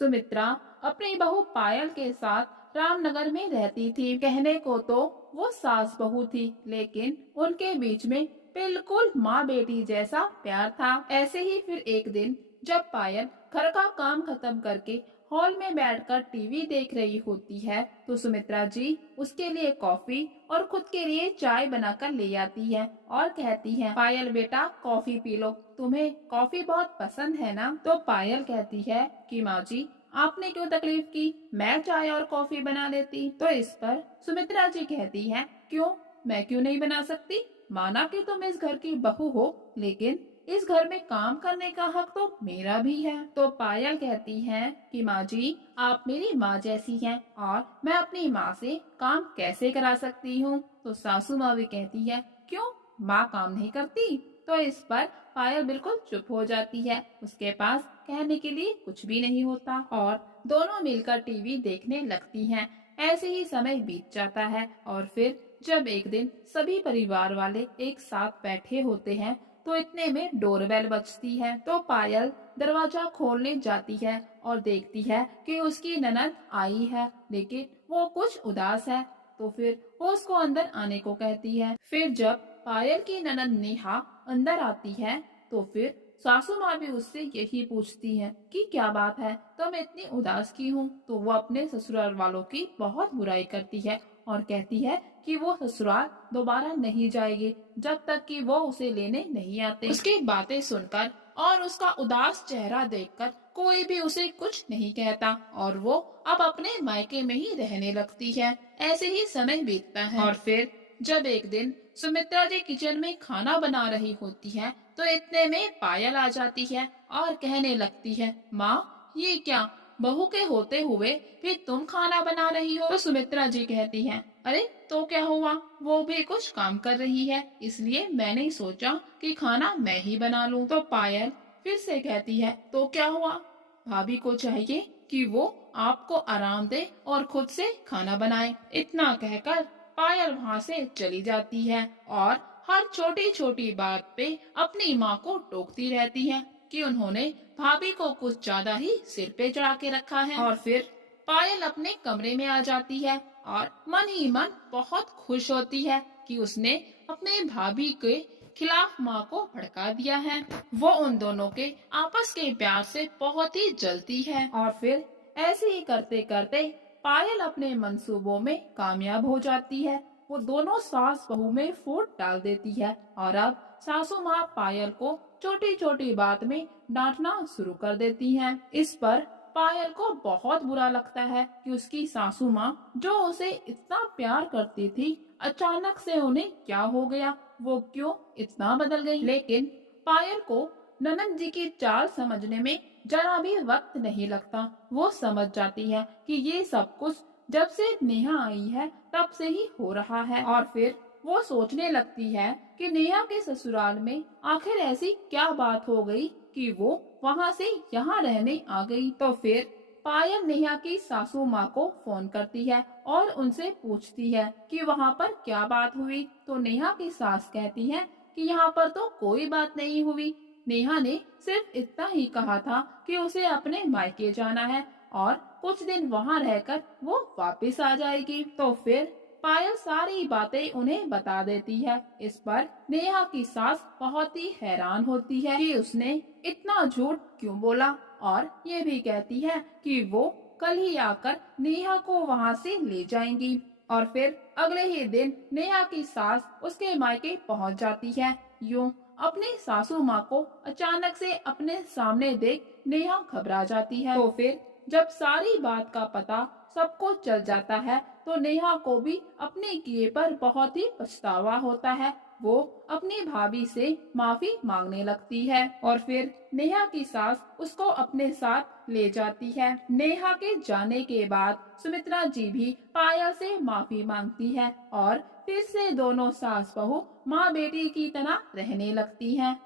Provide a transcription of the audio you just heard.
सुमित्रा अपनी बहू पायल के साथ रामनगर में रहती थी। कहने को तो वो सास बहू थी, लेकिन उनके बीच में बिल्कुल माँ बेटी जैसा प्यार था। ऐसे ही फिर एक दिन जब पायल घर का काम खत्म करके हॉल में बैठकर टीवी देख रही होती है, तो सुमित्रा जी उसके लिए कॉफी और खुद के लिए चाय बनाकर ले आती है और कहती है, पायल बेटा कॉफी पी लो, तुम्हें कॉफी बहुत पसंद है ना। तो पायल कहती है कि माँ जी आपने क्यों तकलीफ की, मैं चाय और कॉफी बना लेती। तो इस पर सुमित्रा जी कहती है, क्यों, मैं क्यों नहीं बना सकती। माना कि तुम इस घर की बहू हो, लेकिन इस घर में काम करने का हक तो मेरा भी है। तो पायल कहती है कि माँ जी आप मेरी माँ जैसी हैं और मैं अपनी माँ से काम कैसे करा सकती हूँ। तो सासू माँ भी कहती है, क्यों, माँ काम नहीं करती। तो इस पर पायल बिल्कुल चुप हो जाती है, उसके पास कहने के लिए कुछ भी नहीं होता और दोनों मिलकर टीवी देखने लगती हैं। ऐसे ही समय बीत जाता है और फिर जब एक दिन सभी परिवार वाले एक साथ बैठे होते हैं, तो इतने में डोरबेल बजती है। तो पायल दरवाजा खोलने जाती है और देखती है कि उसकी ननद आई है, लेकिन वो कुछ उदास है। तो फिर वो उसको अंदर आने को कहती है। फिर जब पायल की ननद नेहा अंदर आती है, तो फिर सासू माँ भी उससे यही पूछती है कि क्या बात है, तुम इतनी उदास की हूँ। तो वो अपने ससुराल वालों की बहुत बुराई करती है और कहती है कि वो ससुराल दोबारा नहीं जाएगी जब तक कि वो उसे लेने नहीं आते। उसकी बातें सुनकर और उसका उदास चेहरा देखकर कोई भी उसे कुछ नहीं कहता और वो अब अपने मायके में ही रहने लगती है। ऐसे ही समय बीतता है और फिर जब एक दिन सुमित्रा जी किचन में खाना बना रही होती है, तो इतने में पायल आ जाती है और कहने लगती है, माँ ये क्या, बहू के होते हुए भी तुम खाना बना रही हो। तो सुमित्रा जी कहती हैं, अरे तो क्या हुआ, वो भी कुछ काम कर रही है, इसलिए मैंने सोचा कि खाना मैं ही बना लूं। तो पायल फिर से कहती है, तो क्या हुआ, भाभी को चाहिए कि वो आपको आराम दे और खुद से खाना बनाए। इतना कहकर पायल वहाँ से चली जाती है और हर छोटी छोटी बात पे अपनी माँ को टोकती रहती है कि उन्होंने भाभी को कुछ ज्यादा ही सिर पे चढ़ा के रखा है। और फिर पायल अपने कमरे में आ जाती है और मन ही मन बहुत खुश होती है कि उसने अपने भाभी के खिलाफ माँ को भड़का दिया है। वो उन दोनों के आपस के प्यार से बहुत ही जलती है और फिर ऐसे ही करते करते पायल अपने मंसूबों में कामयाब हो जाती है। वो दोनों सास बहू में फूट डाल देती है और अब सासू माँ पायल को छोटी छोटी बात में डांटना शुरू कर देती हैं। इस पर पायल को बहुत बुरा लगता है कि उसकी सासू माँ जो उसे इतना प्यार करती थी, अचानक से उन्हें क्या हो गया, वो क्यों इतना बदल गई। लेकिन पायल को ननद जी की चाल समझने में जरा भी वक्त नहीं लगता। वो समझ जाती है कि ये सब कुछ जब से नेहा आई है तब से ही हो रहा है और फिर वो सोचने लगती है कि नेहा के ससुराल में आखिर ऐसी क्या बात हो गई कि वो वहाँ से यहाँ रहने आ गई। तो फिर पायल नेहा की सासू माँ को फोन करती है और उनसे पूछती है कि वहाँ पर क्या बात हुई। तो नेहा की सास कहती है कि यहाँ पर तो कोई बात नहीं हुई, नेहा ने सिर्फ इतना ही कहा था कि उसे अपने मायके जाना है और कुछ दिन वहाँ रहकर वो वापस आ जाएगी। तो फिर पायल सारी बातें उन्हें बता देती है। इस पर नेहा की सास बहुत ही हैरान होती है कि उसने इतना झूठ क्यों बोला और ये भी कहती है कि वो कल ही आकर नेहा को वहाँ से ले जाएंगी। और फिर अगले ही दिन नेहा की सास उसके मायके पहुँच जाती है। यूं अपनी सासू माँ को अचानक से अपने सामने देख नेहा घबरा जाती है। तो फिर जब सारी बात का पता सबको चल जाता है, तो नेहा को भी अपने किए पर बहुत ही पछतावा होता है। वो अपनी भाभी से माफी मांगने लगती है और फिर नेहा की सास उसको अपने साथ ले जाती है। नेहा के जाने के बाद सुमित्रा जी भी पायल से माफी मांगती है और फिर से दोनों सास बहू माँ बेटी की तरह रहने लगती हैं।